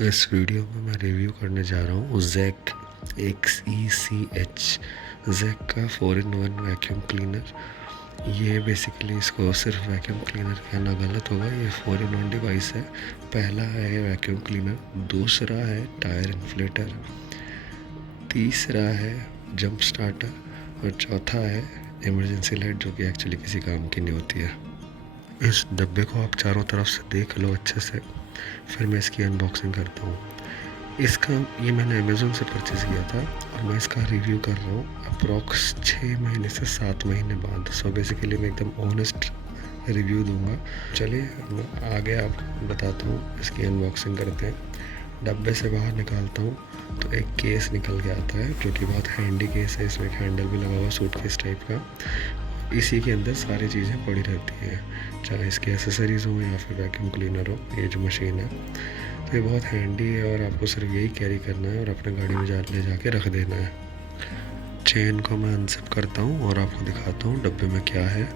इस वीडियो में मैं रिव्यू करने जा रहा हूँ जैक XECH जैक का 4-in-1 वैक्यूम क्लीनर। ये बेसिकली इसको सिर्फ वैक्यूम क्लीनर कहना गलत होगा, ये 4-in-1 डिवाइस है। पहला है वैक्यूम क्लीनर, दूसरा है टायर इन्फ्लेटर, तीसरा है जंप स्टार्टर और चौथा है इमरजेंसी लाइट, जो कि एक्चुअली किसी काम की नहीं होती है। इस डब्बे को आप चारों तरफ से देख लो अच्छे से, फिर मैं इसकी अनबॉक्सिंग करता हूँ। इसका ये मैंने अमेज़ोन से परचेज़ किया था और मैं इसका रिव्यू कर रहा हूँ अप्रॉक्स 6 महीने से 7 महीने बाद। सो बेसिकली मैं एकदम ऑनेस्ट रिव्यू दूंगा। चलिए मैं आगे आपको बताता हूँ। इसकी अनबॉक्सिंग करते हैं। डब्बे से बाहर निकालता हूँ तो एक केस निकल के आता है, जो कि बहुत हैंडी केस है। इसमें एक हैंडल भी लगा हुआ सूटकेस टाइप का। इसी के अंदर सारी चीज़ें पड़ी रहती है, चाहे इसकी एसेसरीज़ हो या फिर वैक्यूम क्लीनर हो। ये जो मशीन है तो ये बहुत हैंडी है और आपको सिर्फ यही कैरी करना है और अपने गाड़ी में ले जाके रख देना है। चेन को मैं अनसिप करता हूँ और आपको दिखाता हूँ डब्बे में क्या है।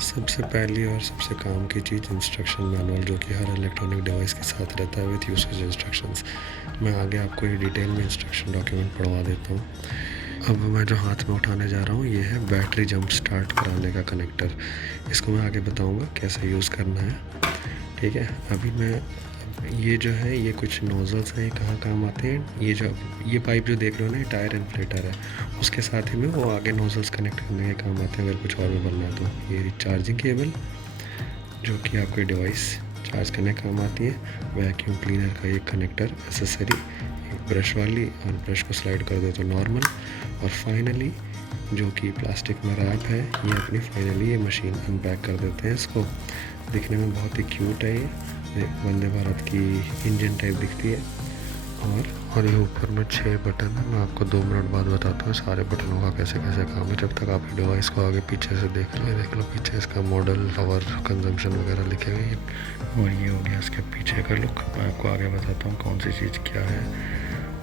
सबसे पहली और सबसे काम की चीज़ इंस्ट्रक्शन मैनुअल, जो कि हर इलेक्ट्रॉनिक डिवाइस के साथ रहता है विथ यूसेज इंस्ट्रक्शंस। मैं आगे आपको ये डिटेल में इंस्ट्रक्शन डॉक्यूमेंट पढ़वा देता हूँ। अब मैं जो हाथ में उठाने जा रहा हूँ ये है बैटरी जंप स्टार्ट कराने का कनेक्टर। इसको मैं आगे बताऊँगा कैसे यूज़ करना है, ठीक है। अभी मैं ये जो है ये कुछ नोज़ल्स हैं, कहाँ काम आते हैं। ये पाइप जो देख रहे हो ना, ये टायर इन्फ्लेटर है। उसके साथ ही में वो आगे नोज़ल्स कनेक्ट करने के काम आते हैं अगर कुछ और भी बनना है तो। ये चार्जिंग केबल जो कि आपके डिवाइस चार्ज करने का काम आती है। वैक्यूम क्लीनर का ये कनेक्टर एसेसरी, एक ब्रश वाली, और ब्रश को स्लाइड कर दो तो नॉर्मल। और फाइनली जो कि प्लास्टिक में रैप है, ये अपनी फाइनली ये मशीन अनपैक कर देते हैं इसको। दिखने में बहुत ही क्यूट है ये वंदे भारत की इंजन टाइप दिखती है। और ये ऊपर में 6 बटन है। मैं आपको 2 मिनट बाद बताता हूँ सारे बटनों का कैसे कैसे काम है। जब तक आप डिवाइस को आगे पीछे से देख लो पीछे इसका मॉडल और कंजम्पशन वगैरह लिखे हुए हैं। और ये हो गया इसके पीछे का लुक। मैं आपको आगे बताता हूँ कौन सी चीज़ क्या है।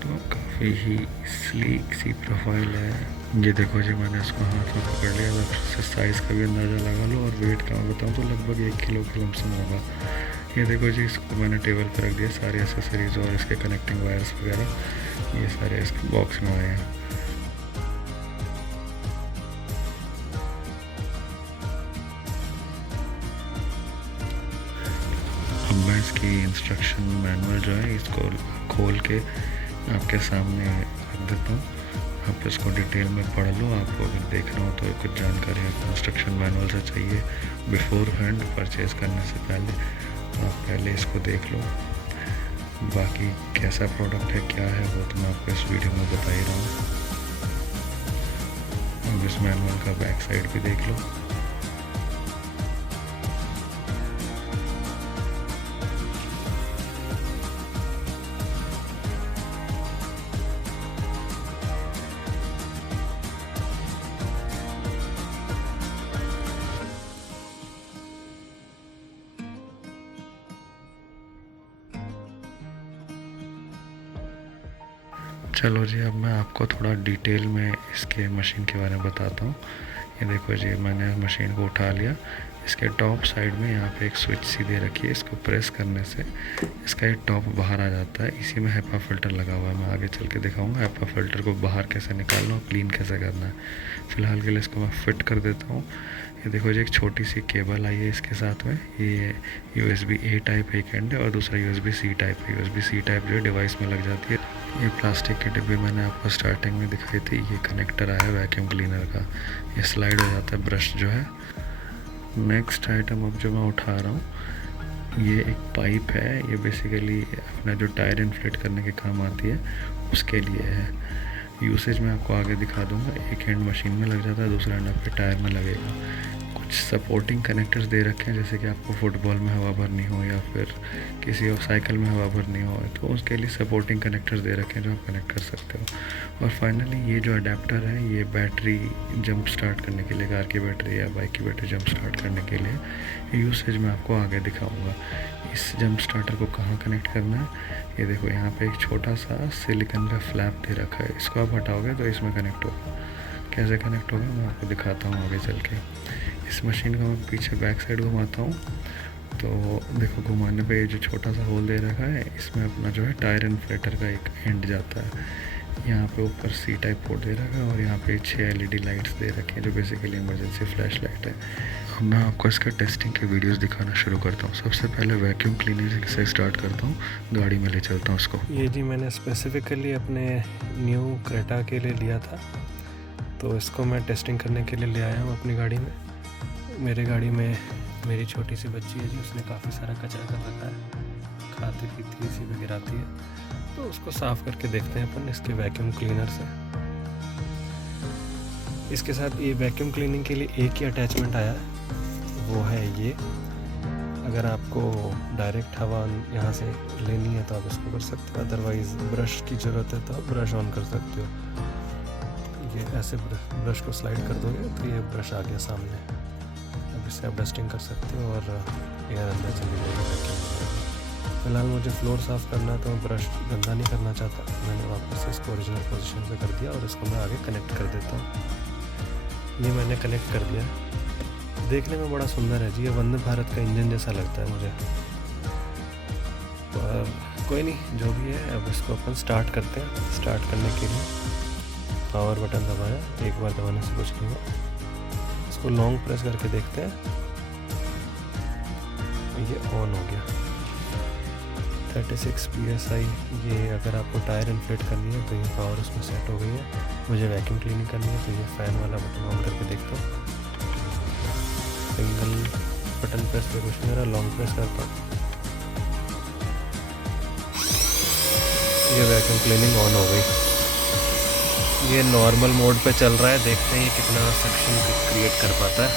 तो काफ़ी ही स्लीक सी प्रोफाइल है। ये देखो जी, मैंने इसको हाथ में पकड़ लिया, अगर इससे साइज़ का भी अंदाज़ा लगा लो। और वेट का मैं बताऊँ तो लगभग 1 किलो के लमसम होगा। ये देखो जी, इसको मैंने टेबल पर रख दिया। सारे एसेसरीज और इसके कनेक्टिंग वायर्स वगैरह ये सारे इसके बॉक्स में आए हैं। अब मैं इसकी इंस्ट्रक्शन मैनुअल जो है इसको खोल के आपके सामने रख देता हूँ। आप इसको डिटेल में पढ़ लो। आपको अगर देखना हो तो कुछ जानकारी आपको इंस्ट्रक्शन मैनुअल से चाहिए बिफोर हैंड परचेज़ करने से पहले, आप पहले इसको देख लो। बाकी कैसा प्रोडक्ट है क्या है वो तो मैं आपको इस वीडियो में बता ही रहा हूँ। अब इस मैनुअल का बैक साइड भी देख लो। चलो जी, अब मैं आपको थोड़ा डिटेल में इसके मशीन के बारे में बताता हूँ। ये देखो जी, मैंने मशीन को उठा लिया। इसके टॉप साइड में यहाँ पे एक स्विच सी दे रखी है। इसको प्रेस करने से इसका ये टॉप बाहर आ जाता है। इसी में HEPA फ़िल्टर लगा हुआ है। मैं आगे चल के दिखाऊंगा HEPA फ़िल्टर को बाहर कैसे निकालना और क्लीन कैसे करना है। फ़िलहाल के लिए इसको मैं फ़िट कर देता हूँ। ये देखो जी, एक छोटी सी केबल आई है इसके साथ में। ये USB A टाइप एक एंड है और दूसरा USB C टाइप है। USB C टाइप जो डिवाइस में लग जाती है। ये प्लास्टिक की डिब्बी मैंने आपको स्टार्टिंग में दिखाई थी। ये कनेक्टर आया है वैक्यूम क्लीनर का, ये स्लाइड हो जाता है ब्रश जो है। नेक्स्ट आइटम अब जो मैं उठा रहा हूँ ये एक पाइप है। ये बेसिकली अपना जो टायर इन्फ्लेट करने के काम आती है उसके लिए है। यूसेज में आपको आगे दिखा दूंगा। एक एंड मशीन में लग जाता है, दूसरा एंड आपके टायर में लगेगा। कुछ सपोर्टिंग कनेक्टर्स दे रखे हैं, जैसे कि आपको फुटबॉल में हवा भरनी हो या फिर किसी और साइकिल में हवा भरनी हो तो उसके लिए सपोर्टिंग कनेक्टर्स दे रखे हैं जो आप कनेक्ट कर सकते हो। और फाइनली ये जो अडेप्टर है ये बैटरी जंप स्टार्ट करने के लिए, कार की बैटरी या बाइक की बैटरी जंप स्टार्ट करने के लिए। यूसेज में आपको आगे दिखाऊंगा। इस जंप स्टार्टर को कहाँ कनेक्ट करना है, ये देखो यहाँ पे एक छोटा सा सिलिकॉन का फ्लैप दे रखा है। इसको आप हटाओगे तो इसमें कनेक्ट होगा। कैसे कनेक्ट होगा मैं आपको दिखाता हूँ आगे चल के। इस मशीन का मैं पीछे बैक साइड घुमाता हूँ तो देखो घुमाने पे ये जो छोटा सा होल दे रखा है, इसमें अपना जो है टायर इन्फ्लेटर का एक एंड जाता है। यहाँ पे ऊपर सी टाइप पोर्ट दे रखा है और यहाँ पे 6 LED लाइट्स दे रखी हैं जो बेसिकली इमरजेंसी फ्लैश लाइट है। अब मैं आपको इसका टेस्टिंग के वीडियोस दिखाना शुरू करता हूँ। सबसे पहले वैक्यूम क्लीनर से स्टार्ट करता हूँ, गाड़ी में ले चलता हूँ उसको। ये जी मैंने स्पेसिफिकली अपने न्यू क्रेटा के लिए लिया था, तो इसको मैं टेस्टिंग करने के लिए ले आया हूँ अपनी गाड़ी में। मेरी गाड़ी में मेरी छोटी सी बच्ची है जी, उसने काफ़ी सारा कचरा कर रखा है, खाती पीती इसी पे गिराती है, तो उसको साफ़ करके देखते हैं अपन इसके वैक्यूम क्लीनर से। इसके साथ ये वैक्यूम क्लीनिंग के लिए एक ही अटैचमेंट आया है, वो है ये। अगर आपको डायरेक्ट हवा यहाँ से लेनी है तो आप इसको कर सकते हो, अदरवाइज़ ब्रश की ज़रूरत है तो आप ब्रश ऑन कर सकते हो। ये ऐसे ब्रश को स्लाइड कर दोगे तो ये ब्रश आ गया सामने। अब इससे आप डस्टिंग कर सकते हो और एयर अंदर चली जाएगी। फिलहाल मुझे फ्लोर साफ़ करना है तो मैं ब्रश गंदा नहीं करना चाहता, मैंने वापस इसको ओरिजिनल पोजीशन पे कर दिया और इसको मैं आगे कनेक्ट कर देता हूँ। ये मैंने कनेक्ट कर दिया, देखने में बड़ा सुंदर है जी, ये वंदे भारत का इंजन जैसा लगता है मुझे। पर कोई नहीं, जो भी है अब इसको अपन स्टार्ट करते हैं। स्टार्ट करने के लिए पावर बटन दबाया, एक बार दबाने से कुछ नहीं हुआ। इसको लॉन्ग प्रेस करके देखते हैं, ये ऑन हो गया। 36 PSI। ये अगर आपको टायर इन्फ्लेट करनी है तो ये पावर उसमें सेट हो गई है। मुझे वैक्यूम क्लीनिंग करनी है तो ये फ़ैन वाला बटन ऑन करके देखता हूँ। सिंगल बटन प्रेस पे कुछ नहीं, लॉन्ग प्रेस करता हूँ, ये वैक्यूम क्लीनिंग ऑन हो गई। ये नॉर्मल मोड पे चल रहा है, देखते हैं ये कितना सक्शन क्रिएट कर पाता है।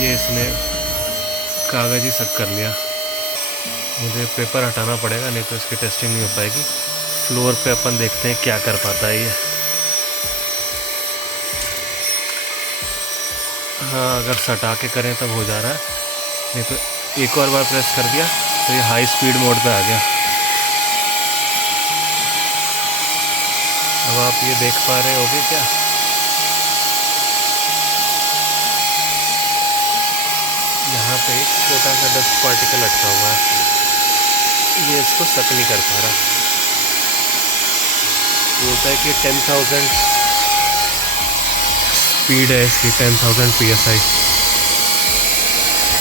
ये इसने कागज़ ही सक कर लिया, मुझे पेपर हटाना पड़ेगा नहीं तो इसकी टेस्टिंग नहीं हो पाएगी। फ्लोर पे अपन देखते हैं क्या कर पाता है ये। हाँ, अगर सटा के करें तब हो जा रहा है, नहीं तो एक और बार प्रेस कर दिया तो ये हाई स्पीड मोड पे आ गया। अब आप ये देख पा रहे होगे क्या, यहाँ पे एक छोटा सा डस्ट पार्टिकल अटका हुआ है, ये इसको सक नहीं कर पा रहा। बोलता है कि 10,000 स्पीड है इसकी, 10,000 PSI,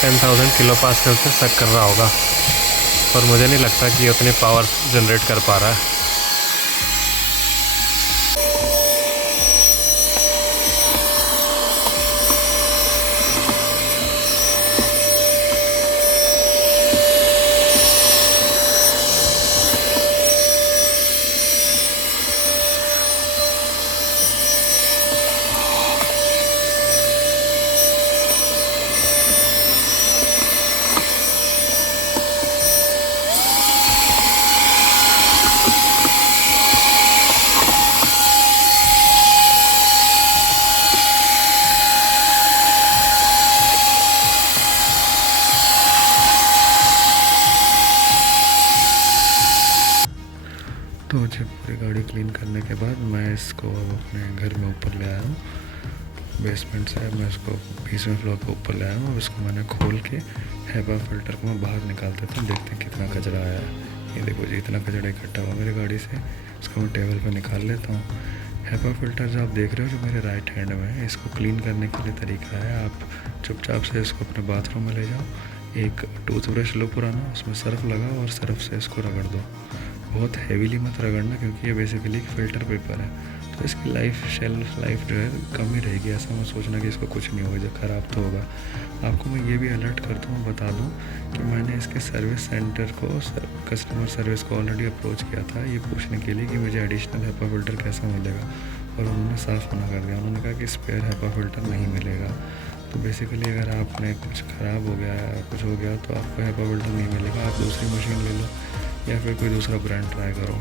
10,000 किलोपास्कल से सक कर रहा होगा, पर मुझे नहीं लगता कि ये उतनी पावर जनरेट कर पा रहा है। तो मुझे पूरी गाड़ी क्लीन करने के बाद मैं इसको अपने घर में ऊपर ले आया हूँ, बेसमेंट से मैं इसको 20वें फ्लोर पे ऊपर ले आया हूँ। अब इसको मैंने खोल के हेपा फिल्टर को मैं बाहर निकाल देता हूँ, देखते हैं कितना कचरा आया है। ये देखो जी, इतना कचरा इकट्ठा हुआ मेरी गाड़ी से, इसको मैं टेबल पर निकाल लेता हूँ। हेपा फिल्टर जो आप देख रहे हो जो मेरे राइट हैंड में है, इसको क्लीन करने के लिए तरीका है, आप चुपचाप से इसको अपने बाथरूम में ले जाओ, एक टूथब्रश लो पुराना, उसमें सर्फ लगाओ और सर्फ से इसको रगड़ दो। बहुत हैवीली मत रगड़ना क्योंकि ये बेसिकली एक फ़िल्टर पेपर है, तो इसकी शेल्फ लाइफ जो है कम ही रहेगी। ऐसा मत सोचना कि इसको कुछ नहीं होगा, जब ख़राब तो होगा। आपको मैं ये भी अलर्ट करता हूँ, बता दूँ कि मैंने इसके सर्विस सेंटर को, कस्टमर सर्विस को ऑलरेडी अप्रोच किया था ये पूछने के लिए कि मुझे एडिशनल हेपा फिल्टर कैसा मिलेगा, और उन्होंने साफ़ मना कर दिया। उन्होंने कहा कि स्पेयर हेपा फिल्टर नहीं मिलेगा। तो बेसिकली अगर आपने कुछ ख़राब हो गया या कुछ हो गया तो आपको हेपा फिल्टर नहीं मिलेगा, आप दूसरी मशीन ले लो या फिर कोई दूसरा ब्रांड ट्राई करो।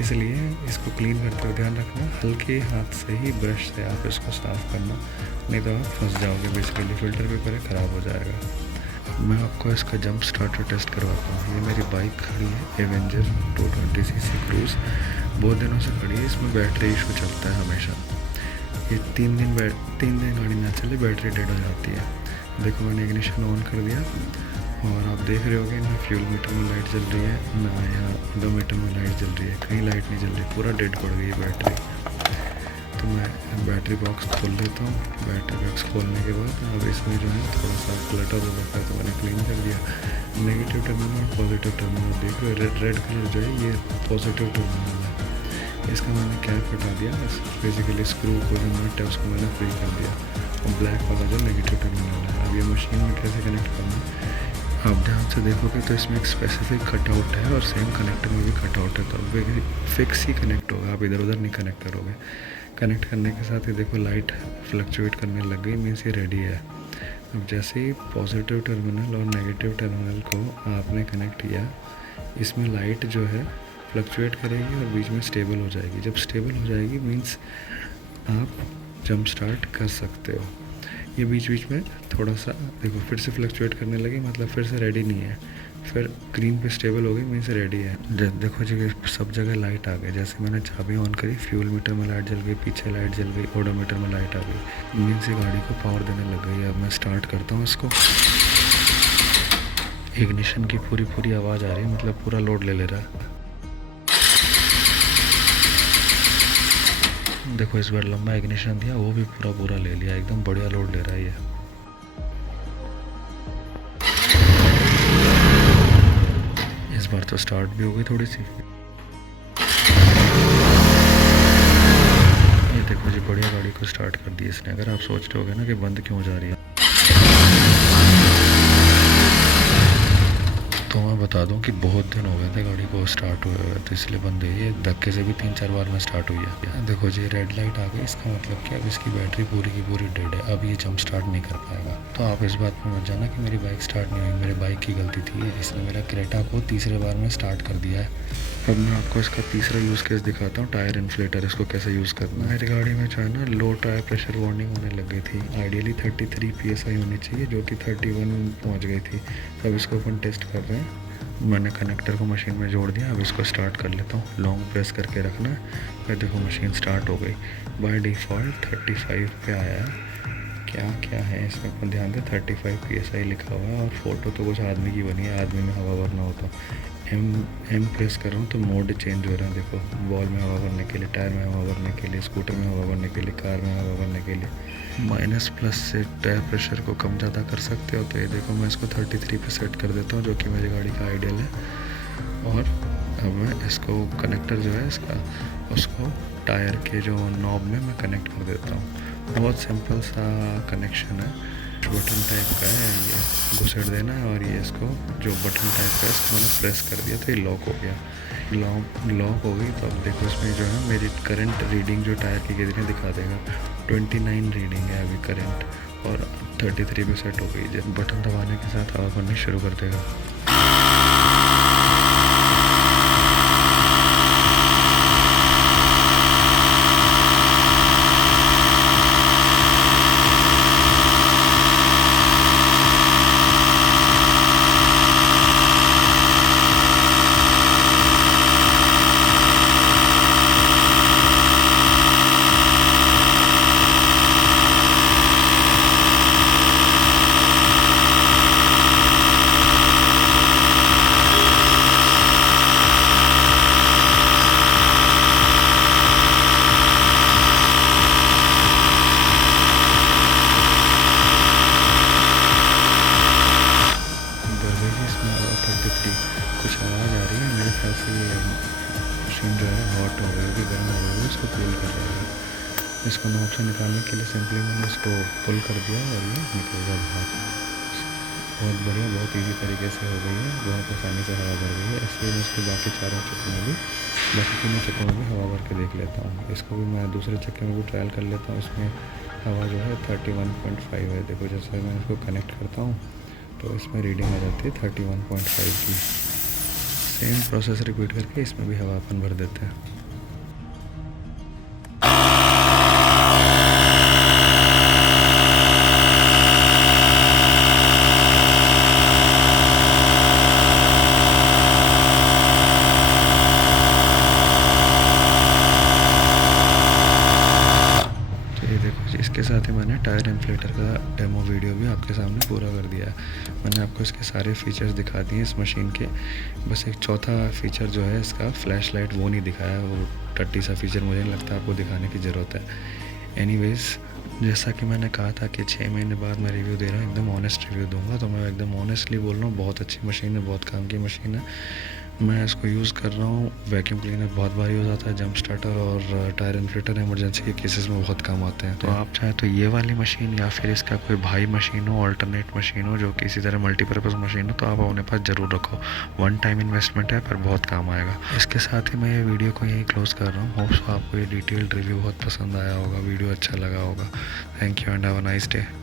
इसलिए इसको क्लीन करते हुए ध्यान रखना, हल्के हाथ से ही ब्रश से आप इसको साफ़ करना, नहीं तो आप फंस जाओगे। बेसिकली फ़िल्टर पेपर है, ख़राब हो जाएगा। मैं आपको इसका जंप स्टार्टर टेस्ट करवाता हूँ। ये मेरी बाइक खड़ी है एवेंजर 220cc क्रूज़, बहुत दिनों से खड़ी है, इसमें बैटरी इशू चलता है हमेशा। ये 3 दिन गाड़ी ना चले बैटरी डेड हो जाती है। देखो मैंने इग्निशन ऑन कर दिया और आप देख रहे होगे ना फ्यूल मीटर में लाइट जल रही है ना यहाँ ओडोमीटर में लाइट जल रही है, कहीं लाइट नहीं जल रही, पूरा डेड पड़ गई है बैटरी। तो मैं बैटरी बॉक्स खोल लेता हूँ। बैटरी बॉक्स खोलने के बाद अब इसमें जो है थोड़ा सा क्लटर हो सकता है, तो मैंने क्लीन कर दिया। नेगेटिव टर्मिनल और पॉजिटिव टर्मिनल देख रहे हो, रेड कलर जो है ये पॉजिटिव टर्मिनल है, इसका मैंने कैप हटा दिया। बेसिकली स्क्रू को जो नट है उसको मैंने फ्री कर दिया और ब्लैक वाला जो नेगेटिव टर्मिनल है। अब ये मशीन में कैसे कनेक्ट करना है आप ध्यान से देखोगे तो इसमें एक स्पेसिफिक कटआउट है और सेम कनेक्टर में भी कटआउट है, तो फिक्स ही कनेक्ट होगा, आप इधर उधर नहीं कनेक्ट करोगे। कनेक्ट करने के साथ ही देखो लाइट फ्लक्चुएट करने लग गई, मीन्स ये रेडी है। अब जैसे ही पॉजिटिव टर्मिनल और नेगेटिव टर्मिनल को आपने कनेक्ट किया, इसमें लाइट जो है फ्लक्चुएट करेगी और बीच में स्टेबल हो जाएगी। जब स्टेबल हो जाएगी मीन्स आप जंप स्टार्ट कर सकते हो। ये बीच बीच में थोड़ा सा देखो फिर से फ्लक्चुएट करने लगी, मतलब फिर से रेडी नहीं है, फिर ग्रीन पे स्टेबल हो गई मीन्स रेडी है। देखो जी सब जगह लाइट आ गई, जैसे मैंने चाबी ऑन करी फ्यूल मीटर में लाइट जल गई, पीछे लाइट जल गई, ओडोमीटर में लाइट आ गई, मीन्स ये गाड़ी को पावर देने लग गई है। अब मैं स्टार्ट करता हूँ इसको। इग्निशन की पूरी आवाज़ आ रही है, मतलब पूरा लोड ले रहा है। देखो इस बार लंबा इग्निशन दिया, वो भी पूरा ले लिया, एकदम बढ़िया लोड ले रहा है ये। इस बार तो स्टार्ट भी हो गई थोड़ी सी। ये देखो जी बढ़िया गाड़ी को स्टार्ट कर दी इसने। अगर आप सोच रहे होगे ना कि बंद क्यों जा रही है, तो मैं बता दूं कि बहुत दिन हो गए थे गाड़ी को स्टार्ट हुए हुए, तो इसलिए बंद हुई है। धक्के से भी 3-4 बार में स्टार्ट हुई है। देखो जी रेड लाइट आ गई, इसका मतलब क्या, अब इसकी बैटरी पूरी की पूरी डेड है, अब ये जंप स्टार्ट नहीं कर पाएगा। तो आप इस बात पर मत जाना कि मेरी बाइक स्टार्ट नहीं हुई, मेरे बाइक की गलती थी, इसने मेरा क्रेटा को तीसरे बार में स्टार्ट कर दिया है। अब मैं आपको इसका तीसरा यूज़ केस दिखाता हूँ, टायर इन्फ्लेटर, इसको कैसे यूज़ करना है। मेरी गाड़ी में जो है ना लो टायर प्रेशर वार्निंग होने लग गई थी। आइडियली 33 PSI होनी चाहिए, जो कि 31 पहुँच गई थी। अब इसको अपन टेस्ट कर रहे हैं। मैंने कनेक्टर को मशीन में जोड़ दिया, अब इसको स्टार्ट कर लेता हूँ। लॉन्ग प्रेस करके रखना है, फिर देखो मशीन स्टार्ट हो गई। बाय डिफ़ॉल्ट 35 पे आया है। क्या है इसमें अपन ध्यान दें, 35 PSI लिखा हुआ है और फोटो तो कुछ आदमी की बनी है, आदमी में हवा भरना होता। एम प्रेस कर रहा हूँ तो मोड चेंज हो रहा है। देखो बॉल में हवा भरने के लिए, टायर में हवा भरने के लिए, स्कूटर में हवा भरने के लिए, कार में हवा भरने के लिए। माइनस प्लस से टायर प्रेशर को कम ज़्यादा कर सकते हो। तो ये देखो मैं इसको 33 पे सेट कर देता हूँ, जो कि मेरी गाड़ी का आइडियल है। और अब मैं इसको कनेक्टर जो है इसका, उसको टायर के जो नॉब में मैं कनेक्ट कर देता हूँ। बहुत सिंपल सा कनेक्शन है, बटन टाइप का है, ये घुसेड़ देना है और ये इसको जो बटन टाइप का है इसको मैंने प्रेस कर दिया तो ये लॉक हो गया। लॉक हो गई। तो अब देखो इसमें जो है मेरी करंट रीडिंग जो टायर की कितनी दिखा देगा, 29 रीडिंग है अभी करंट, और 33 पे सेट हो गई। जब बटन दबाने के साथ हवा भरनी शुरू कर देगा। कुछ आवाज़ आ रही है, मेरे ख्याल से ये मशीन जो है हॉट हो गई होगी, गर्म हो गई होगी, इसको कूल कर रहा है। इसको नॉब से निकालने के लिए सिंपली मैंने इसको पुल कर दिया और ये निकल गया बाहर। बहुत बढ़िया, बहुत ईजी तरीके से हो गई है, बहुत आसानी से हवा भर गई है। ऐसे मैं इसके बाकी तीनों चक्कों में भी हवा भर के देख लेता हूँ। इसको भी मैं दूसरे चक्के में भी ट्रायल कर लेता हूँ। इसमें हवा जो है 31.5 है। देखो जैसे मैं इसको कनेक्ट करता हूँ तो इसमें रीडिंग आ जाती है 31.5 की। सेम प्रोसेस रिपीट करके इसमें भी हवा अपन भर देते हैं। ये देखो जी, इसके साथ ही मैंने टायर इन्फ्लेटर का डेमो वीडियो भी आपके सामने पूरा कर दिया है। मैंने आपको इसके सारे फीचर्स दिखा दिए इस मशीन के। बस एक चौथा फीचर जो है इसका फ्लैश लाइट, वो नहीं दिखाया। वो टट्टी सा फीचर मुझे नहीं लगता आपको दिखाने की ज़रूरत है। एनीवेज़, जैसा कि मैंने कहा था कि 6 महीने बाद मैं रिव्यू दे रहा हूँ, एकदम ऑनेस्ट रिव्यू दूंगा, तो मैं एकदम ऑनेस्टली बोल रहा हूँ, बहुत अच्छी मशीन है, बहुत काम की मशीन है। मैं इसको यूज़ कर रहा हूँ। वैक्यूम क्लीनर बहुत बार यूज़ आता है, जंप स्टार्टर और टायर इन्फ्लेटर इमरजेंसी के केसेस में बहुत काम आते हैं। तो आप चाहे तो ये वाली मशीन या फिर इसका कोई भाई मशीन हो, अल्टरनेट मशीन हो, जो कि इसी तरह मल्टीपर्पज़ मशीन हो, तो आप अपने पास ज़रूर रखो। वन टाइम इन्वेस्टमेंट है पर बहुत काम आएगा। इसके साथ ही मैं ये वीडियो को यहीं क्लोज़ कर रहा हूँ। होप्स आपको ये डिटेल्ड रिव्यू बहुत पसंद आया होगा, वीडियो अच्छा लगा होगा। Thank you and have a nice day.